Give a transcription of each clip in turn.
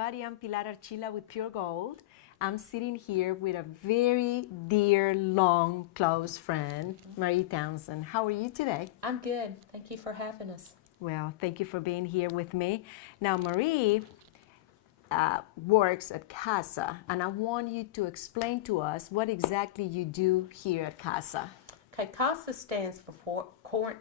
everybody. I'm Pilar Archila with Pure Gold. I'm sitting here with a very dear, long, close friend, Marie Townsend. How are you today? I'm good. Thank you for having us. Well, thank you for being here with me. Now, Marie works at CASA, and I want you to explain to us what exactly you do here at CASA. Okay, CASA stands for Court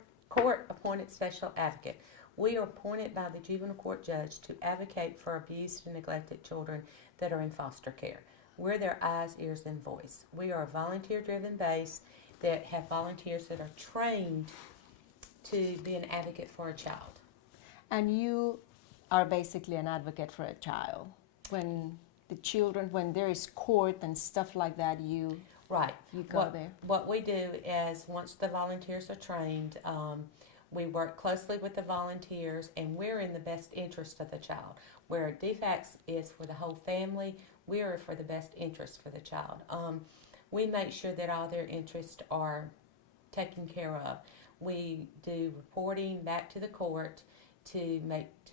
Appointed Special Advocate. We are appointed by the juvenile court judge to advocate for abused and neglected children that are in foster care. We're their eyes, ears, and voice. We are a volunteer-driven base that have volunteers that are trained to be an advocate for a child. And you are basically an advocate for a child. When there is court and stuff like that, you go there. What we do is once the volunteers are trained, we work closely with the volunteers, and we're in the best interest of the child. Where DFACS is for the whole family, we are for the best interest for the child. We make sure that all their interests are taken care of. We do reporting back to the court to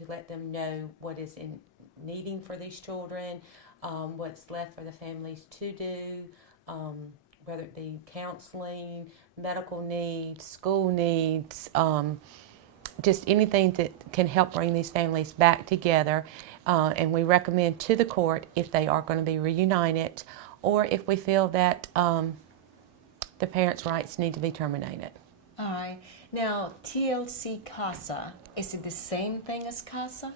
let them know what is in needing for these children, what's left for the families to do, whether it be counseling, medical needs, school needs, just anything that can help bring these families back together. And we recommend to the court if they are going to be reunited or if we feel that the parents' rights need to be terminated. All right. Now, TLC CASA, is it the same thing as CASA?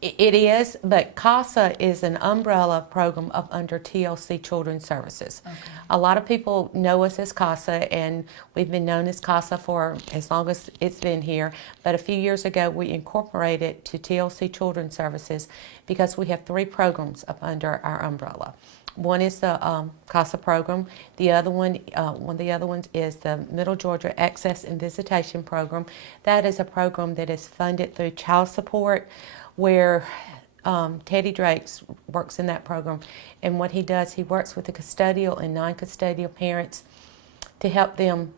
It is, but CASA is an umbrella program up under TLC Children's Services. Okay. A lot of people know us as CASA, and we've been known as CASA for as long as it's been here. But a few years ago, we incorporated to TLC Children's Services because we have 3 programs up under our umbrella. One is the CASA program. The other one of the other ones is the Middle Georgia Access and Visitation Program. That is a program that is funded through child support, where Teddy Drakes works in that program. And what he does, he works with the custodial and non-custodial parents to help them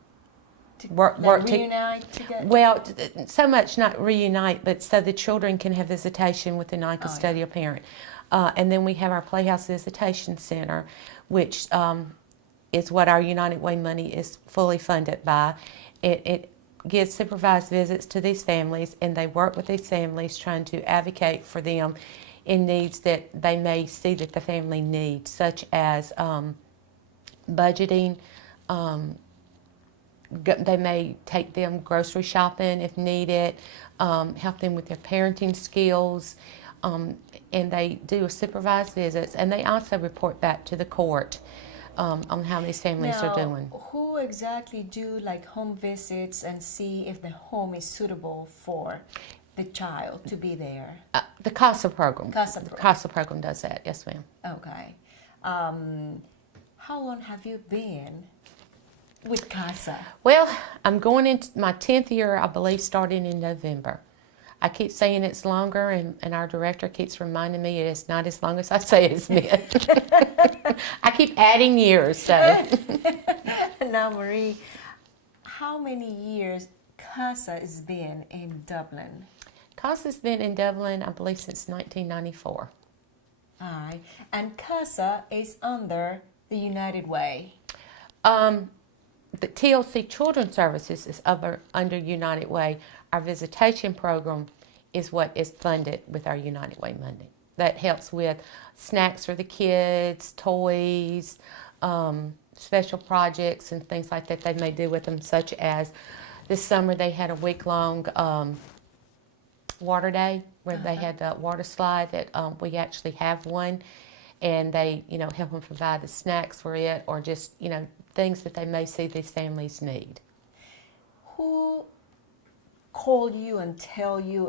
reunite together? Well, so much not reunite, but so the children can have visitation with the non-custodial parent. And then we have our Playhouse Visitation Center, which is what our United Way money is fully funded by. It gives supervised visits to these families, and they work with these families trying to advocate for them in needs that they may see that the family needs, such as budgeting. They may take them grocery shopping if needed, help them with their parenting skills, and they do supervised visits, and they also report back to the court on how these families are doing. Who exactly do like home visits and see if the home is suitable for the child to be there? The CASA program. CASA The CASA program does that, yes ma'am. Okay. How long have you been with CASA? Well, I'm going into my 10th year, I believe, starting in November. I keep saying it's longer, and our director keeps reminding me it is not as long as I say it's been. I keep adding years, so. Now, Marie, how many years CASA has been in Dublin? CASA's been in Dublin, I believe, since 1994. All right. And CASA is under the United Way. The TLC Children's Services is under United Way. Our visitation program is what is funded with our United Way money. That helps with snacks for the kids, toys, special projects and things like that they may do with them, such as this summer they had a week-long water day where they had the water slide that we actually have one, and they help them provide the snacks for it, or just things that they may see these families need. Who call you and tell you,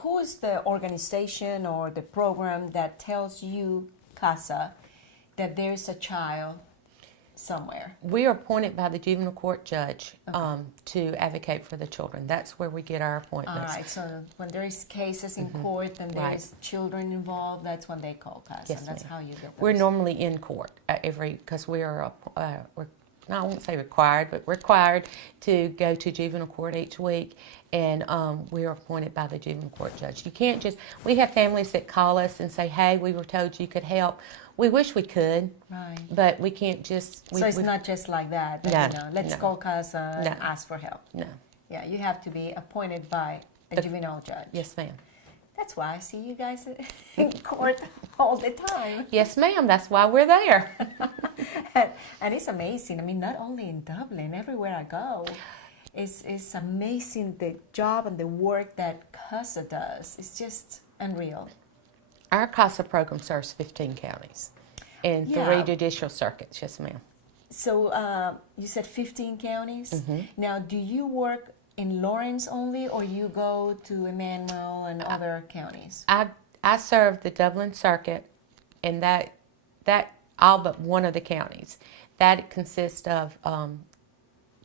who is the organization or the program that tells you, CASA, that there's a child somewhere? We are appointed by the juvenile court judge to advocate for the children. That's where we get our appointments. All right, so when there is cases in court and there's children involved, that's when they call CASA. Yes, and that's ma'am. how you get those. We're normally in court because we're I won't say required, but required to go to juvenile court each week, and we are appointed by the juvenile court judge. You can't just, we have families that call us and say, hey, we were told you could help. We wish we could, Right. but we can't just. So it's not just like that. No, You know, let's no. call CASA and No. ask for help. No. Yeah, you have to be appointed by a The- juvenile judge. Yes, ma'am. That's why I see you guys in court all the time. Yes, ma'am. That's why we're there. And it's amazing. I mean, not only in Dublin, everywhere I go, it's amazing the job and the work that CASA does. It's just unreal. Our CASA program serves 15 counties and Yeah. 3 judicial circuits. Yes, ma'am. So you said 15 counties. Mm-hmm. Now, do you work in Lawrence only, or you go to Emmanuel and other counties? I serve the Dublin circuit, and that all but one of the counties. That consists of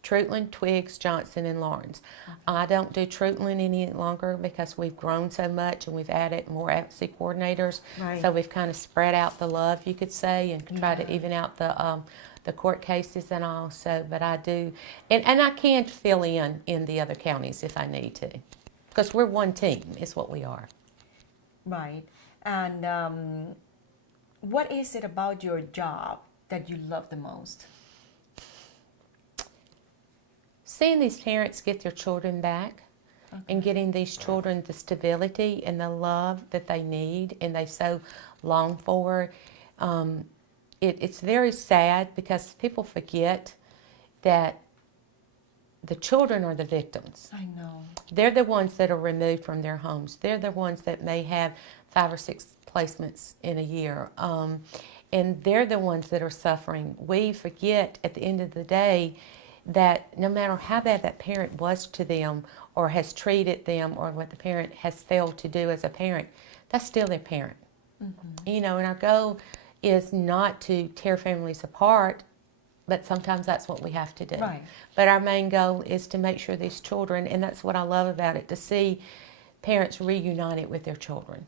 Trutland, Twiggs, Johnson, and Lawrence. I don't do Trutland any longer because we've grown so much and we've added more advocacy coordinators. Right. So we've kind of spread out the love, you could say, and try to Yeah. even out the court cases and all. So, but I do, and I can fill in the other counties if I need to, because we're one team. Is what we are. Right. And what is it about your job that you love the most? Seeing these parents get their children back and getting these children the stability and the love that they need and they so long for. It's very sad because people forget that the children are the victims. I know. They're the ones that are removed from their homes. They're the ones that may have 5 or 6 placements in a year. And they're the ones that are suffering. We forget at the end of the day that no matter how bad that parent was to them or has treated them or what the parent has failed to do as a parent, that's still their parent. Mm-hmm. You know, and our goal is not to tear families apart, but sometimes that's what we have to do. Right. But our main goal is to make sure these children, and that's what I love about it, to see parents reunited with their children.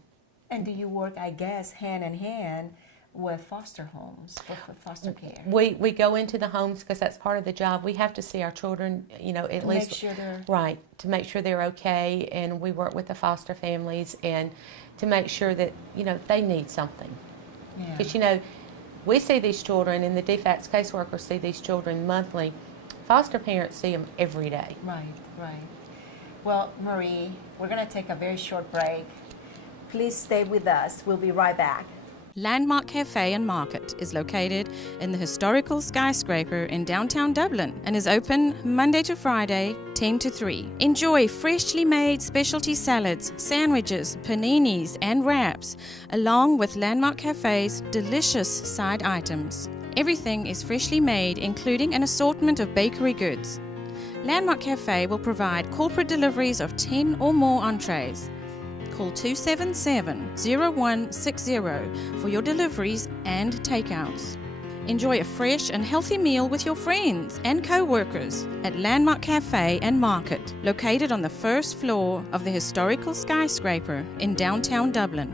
And do you work, I guess, hand in hand with foster homes for foster care? We go into the homes because that's part of the job. We have to see our children, you know, at To least make sure they're right, to make sure they're okay, and we work with the foster families and to make sure that, you know, they need something. yeah. Because, you know, we see these children and the DFACS caseworkers see these children monthly. Foster parents see them every day. Right, right. Well, Marie, we're going to take a very short break. Please stay with us. We'll be right back. Landmark Cafe and Market is located in the historical skyscraper in downtown Dublin and is open Monday to Friday, 10 to 3. Enjoy freshly made specialty salads, sandwiches, paninis, and wraps, along with Landmark Cafe's delicious side items. Everything is freshly made, including an assortment of bakery goods. Landmark Cafe will provide corporate deliveries of 10 or more entrees. Call 277-0160 for your deliveries and takeouts. Enjoy a fresh and healthy meal with your friends and co-workers at Landmark Cafe and Market, located on the first floor of the historical skyscraper in downtown Dublin.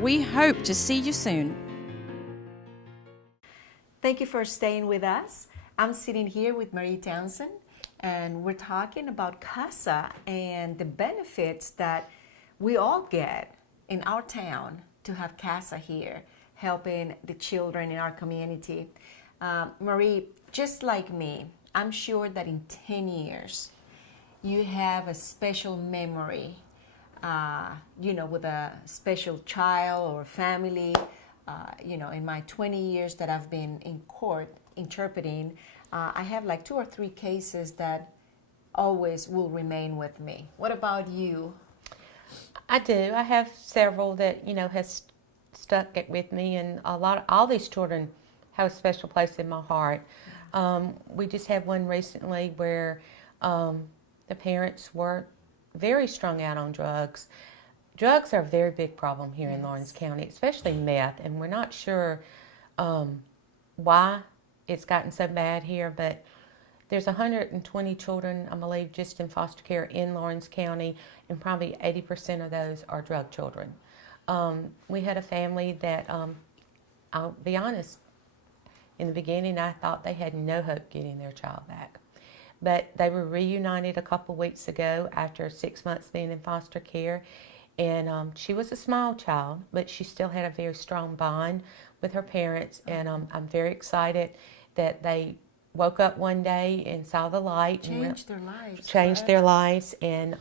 We hope to see you soon. Thank you for staying with us. I'm sitting here with Marie Townsend, and we're talking about CASA and the benefits that we all get in our town to have CASA here, helping the children in our community. Marie, just like me, I'm sure that in 10 years, you have a special memory, you know, with a special child or family. You know, in my 20 years that I've been in court interpreting, I have like 2 or 3 cases that always will remain with me. What about you? I do. I have several that, you know, has stuck it with me, and all these children have a special place in my heart. We just had one recently where the parents were very strung out on drugs. Drugs are a very big problem here in Lawrence County, especially meth, and we're not sure why it's gotten so bad here, but there's 120 children, I believe, just in foster care in Lawrence County, and probably 80% of those are drug children. We had a family that, I'll be honest, In the beginning, I thought they had no hope getting their child back. But they were reunited a couple weeks ago after 6 months being in foster care. And she was a small child, but she still had a very strong bond with her parents. And I'm very excited that they woke up one day and saw the light. Changed their lives. Changed forever. their lives. And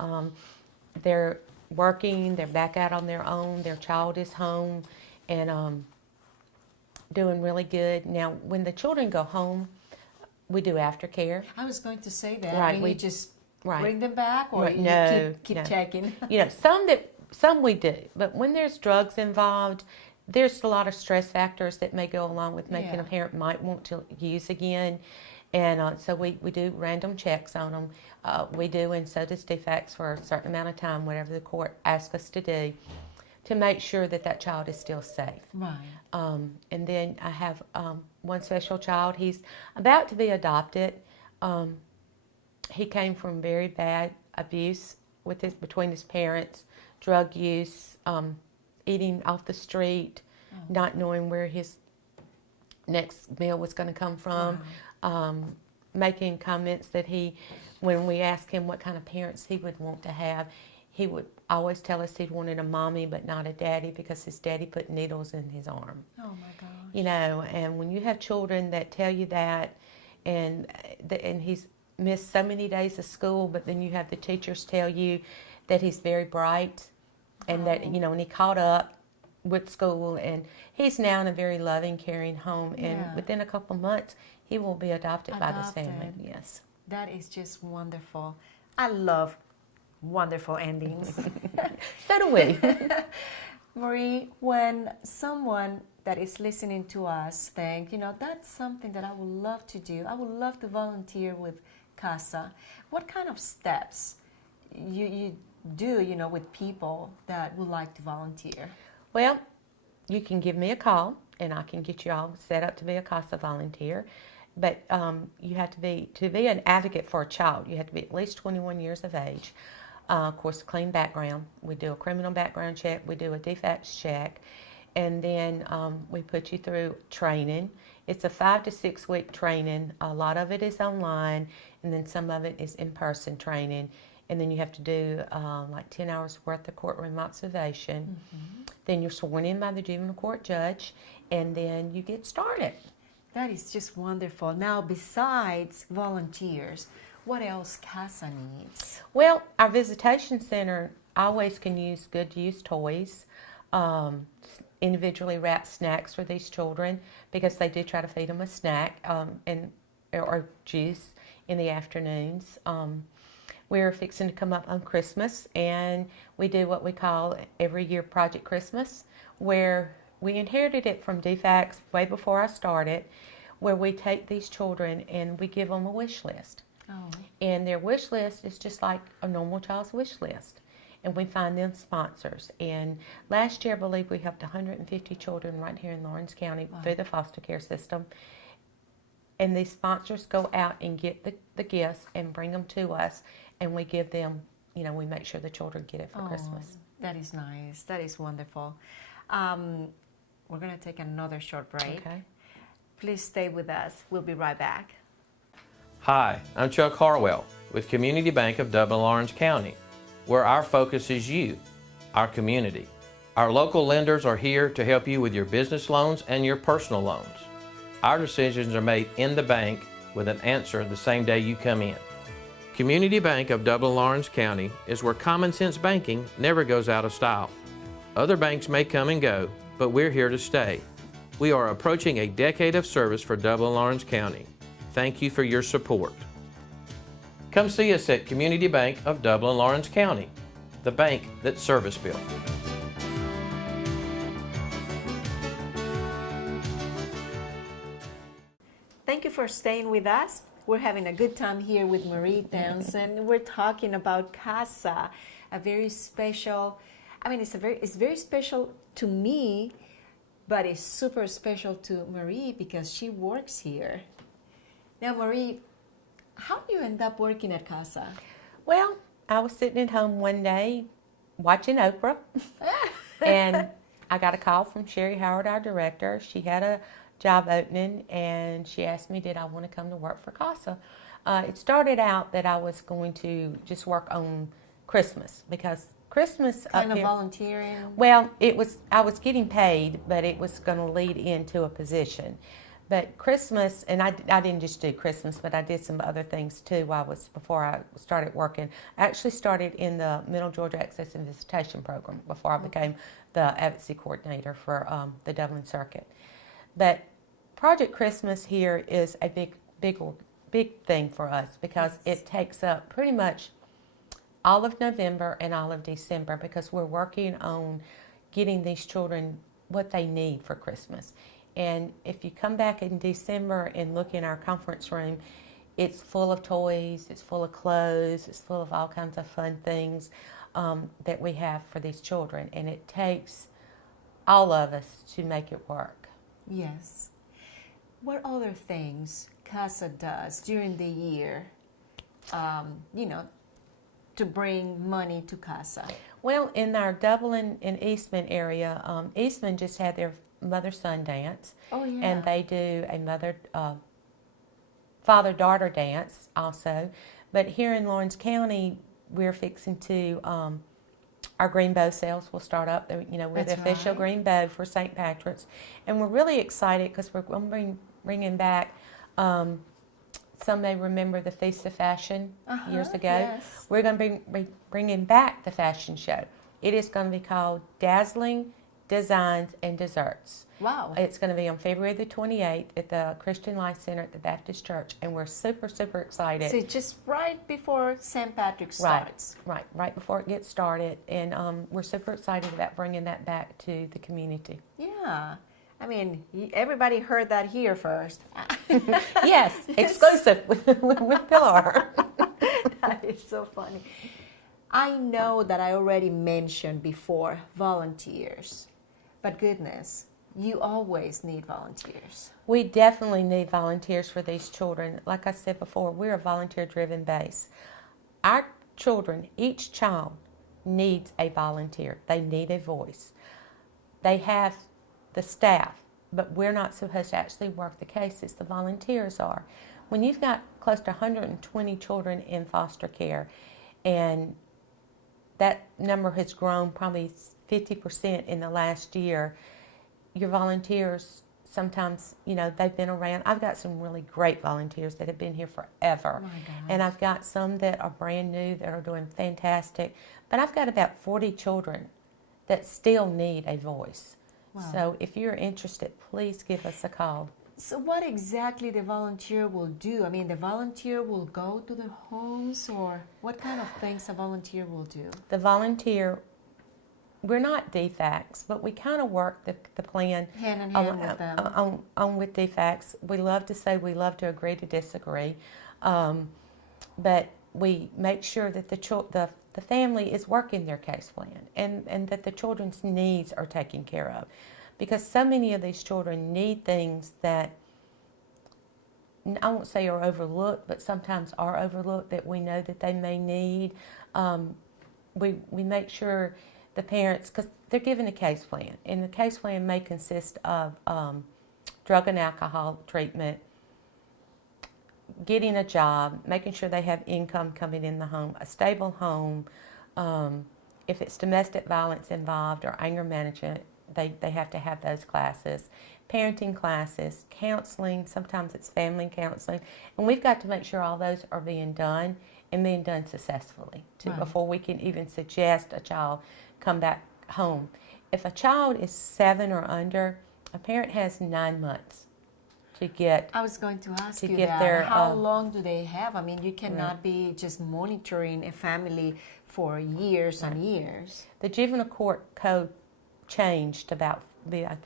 they're working. They're back out on their own. Their child is home and doing really good. Now, when the children go home, we do aftercare. I was going to say that. Right, I mean, we- you just right. bring them back, or Right, you no, keep no. checking. You know, some we do, but when there's drugs involved, there's a lot of stress factors that may go along with making Yeah. a parent might want to use again. And so we do random checks on them. We do, and so does DFACS for a certain amount of time, whatever the court asks us to do, to make sure that that child is still safe. Right. And then I have one special child. He's about to be adopted. He came from very bad abuse between his parents, drug use, eating off the street, not knowing where his next meal was going to come from, making comments that when we asked him what kind of parents he would want to have, he would always tell us he'd wanted a mommy but not a daddy because his daddy put needles in his arm. Oh my gosh. You know, and when you have children that tell you that, and he's missed so many days of school, but then you have the teachers tell you that he's very bright, and that, you know, and he caught up with school, and he's now in a very loving, caring home, and Yeah. within a couple months, he will be adopted by this family. Adopted. Yes. That is just wonderful. I love wonderful endings. So do we. Marie, when someone that is listening to us think, you know, that's something that I would love to do, I would love to volunteer with CASA, what kind of steps you do, you know, with people that would like to volunteer? Well, you can give me a call, and I can get you all set up to be a CASA volunteer. But you have to be an advocate for a child, you have to be at least 21 years of age. Of course, a clean background. We do a criminal background check. We do a DFACS check. And then we put you through training. It's a 5 to 6 week training. A lot of it is online, and then some of it is in-person training. And then you have to do like 10 hours worth of courtroom observation. Mm-hmm. Then you're sworn in by the juvenile court judge, and then you get started. That is just wonderful. Now, besides volunteers, what else CASA needs? Well, our visitation center always can use good used toys, individually wrapped snacks for these children, because they do try to feed them a snack or juice in the afternoons. We're fixing to come up on Christmas, and we do what we call every year Project Christmas, where we inherited it from DFACS way before I started, where we take these children and we give them a wish list. Oh, And their wish list is just like a normal child's wish list. And we find them sponsors. And last year, I believe we helped 150 children right here in Lawrence County through the foster care system. And these sponsors go out and get the gifts and bring them to us. And we give them, you know, we make sure the children get it for Christmas. that is nice. That is wonderful. We're going to take another short break. Okay. Please stay with us. We'll be right back. Hi, I'm Chuck Harwell with Community Bank of Dublin-Lawrence County, where our focus is you, our community. Our local lenders are here to help you with your business loans and your personal loans. Our decisions are made in the bank with an answer the same day you come in. Community Bank of Dublin-Lawrence County is where common sense banking never goes out of style. Other banks may come and go, but we're here to stay. We are approaching a decade of service for Dublin-Lawrence County. Thank you for your support. Come see us at Community Bank of Dublin-Lawrence County, the bank that's service built. Thank you for staying with us. We're having a good time here with Marie Townsend. We're talking about CASA, a very special, I mean, it's very special to me, but it's super special to Marie because she works here. Now, Marie, how do you end up working at CASA? Well, I was sitting at home one day watching Oprah, and I got a call from Sherry Howard, our director. She had a job opening, and she asked me, did I want to come to work for CASA? It started out that I was going to just work on Christmas, because Christmas Kind up of here. volunteering. Well, I was getting paid, but it was going to lead into a position. But Christmas, and I didn't just do Christmas, but I did some other things too before I started working. I actually started in the Middle Georgia Access and Visitation Program before I became the advocacy coordinator for the Dublin Circuit. But Project Christmas here is a big thing for us, because it takes up pretty much all of November and all of December, because we're working on getting these children what they need for Christmas. And if you come back in December and look in our conference room, it's full of toys, it's full of clothes, it's full of all kinds of fun things that we have for these children. And it takes all of us to make it work. Yes. What other things CASA does during the year, to bring money to CASA? Well, in our Dublin and Eastman area, Eastman just had their mother-son dance. Oh, yeah. And they do a father-daughter dance also. But here in Lawrence County, we're fixing to, our Green Bow sales will start up. We're That's the official right. Green Bow for St. Patrick's. And we're really excited because we're going to be bringing back, some may remember the Feast of Fashion years ago. Yes. We're going to be bringing back the fashion show. It is going to be called Dazzling Designs and Desserts. Wow. It's going to be on February the 28th at the Christian Life Center at the Baptist Church, and we're super, super excited. So just right before St. Patrick's starts. Right before it gets started, and we're super excited about bringing that back to the community. Yeah. I mean, everybody heard that here first. Yes, exclusive with Pilar. That is so funny. I know that I already mentioned before volunteers, but goodness, you always need volunteers. We definitely need volunteers for these children. Like I said before, we're a volunteer-driven base. Our children, each child, needs a volunteer. They need a voice. They have the staff, but we're not supposed to actually work the cases. The volunteers are. When you've got close to 120 children in foster care, and that number has grown probably 50% in the last year, your volunteers sometimes, they've been around. I've got some really great volunteers that have been here forever. Oh my gosh. And I've got some that are brand new that are doing fantastic. But I've got about 40 children that still need a voice. Wow. So if you're interested, please give us a call. So what exactly the volunteer will do? I mean, the volunteer will go to the homes, or what kind of things a volunteer will do? The volunteer, we're not DFACs, but we kind of work the plan Hand in hand with them. on with DFACs. We love to say we love to agree to disagree, but we make sure that the family is working their case plan, and that the children's needs are taken care of. Because so many of these children need things that, I won't say are overlooked, but sometimes are overlooked that we know that they may need. We make sure the parents, because they're given a case plan, and the case plan may consist of drug and alcohol treatment, getting a job, making sure they have income coming in the home, a stable home. If it's domestic violence involved or anger management, they have to have those classes. Parenting classes, counseling, sometimes it's family counseling. And we've got to make sure all those are being done and being done successfully Right. before we can even suggest a child come back home. If a child is 7 or under, a parent has 9 months to get. I was going to ask To you get that. their, How long do they have? I mean, you cannot be just monitoring a family for years and years. The juvenile court code changed I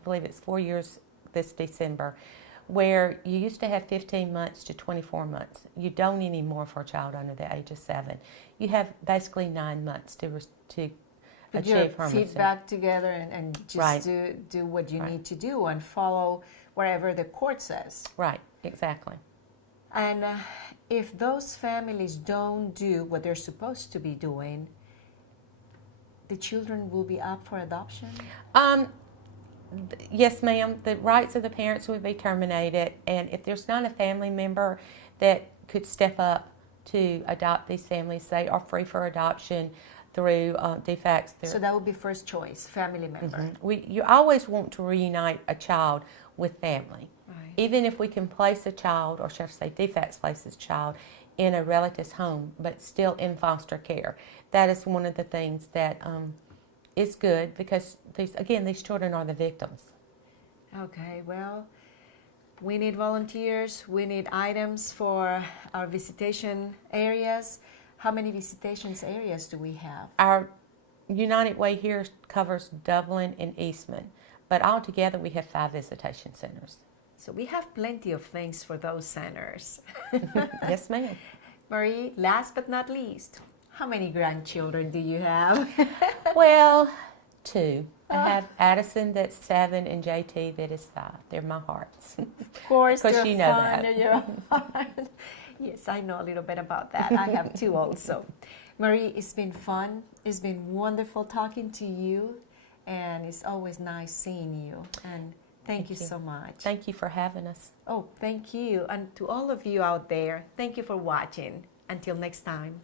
believe it's 4 years this December, where you used to have 15 months to 24 months. You don't anymore for a child under the age of 7. You have basically 9 months to Put your achieve permanency. feedback together and just Right. do what you Right. need to do and follow wherever the court says. Right, exactly. And if those families don't do what they're supposed to be doing, the children will be up for adoption? Yes, ma'am. The rights of the parents would be terminated, and if there's not a family member that could step up to adopt these families, they are free for adoption through DFACS. So that would be first choice, family member. You always want to reunite a child with family. Right. Even if we can place a child, or should I say DFACS places a child, in a relative's home, but still in foster care. That is one of the things that is good, because these children are the victims. Okay, well, we need volunteers, we need items for our visitation areas. How many visitations areas do we have? Our United Way here covers Dublin and Eastman, but altogether we have 5 visitation centers. So we have plenty of things for those centers. Yes, ma'am. Marie, last but not least, how many grandchildren do you have? Well, 2. I have Addison that's 7 and JT that is 5. They're my hearts. Of course, Because they're you know fun, that. they're your heart. Yes, I know a little bit about that. I have 2 also. Marie, it's been fun. It's been wonderful talking to you, and it's always nice seeing you. And thank you so much. Thank you for having us. Oh, thank you. And to all of you out there, thank you for watching. Until next time.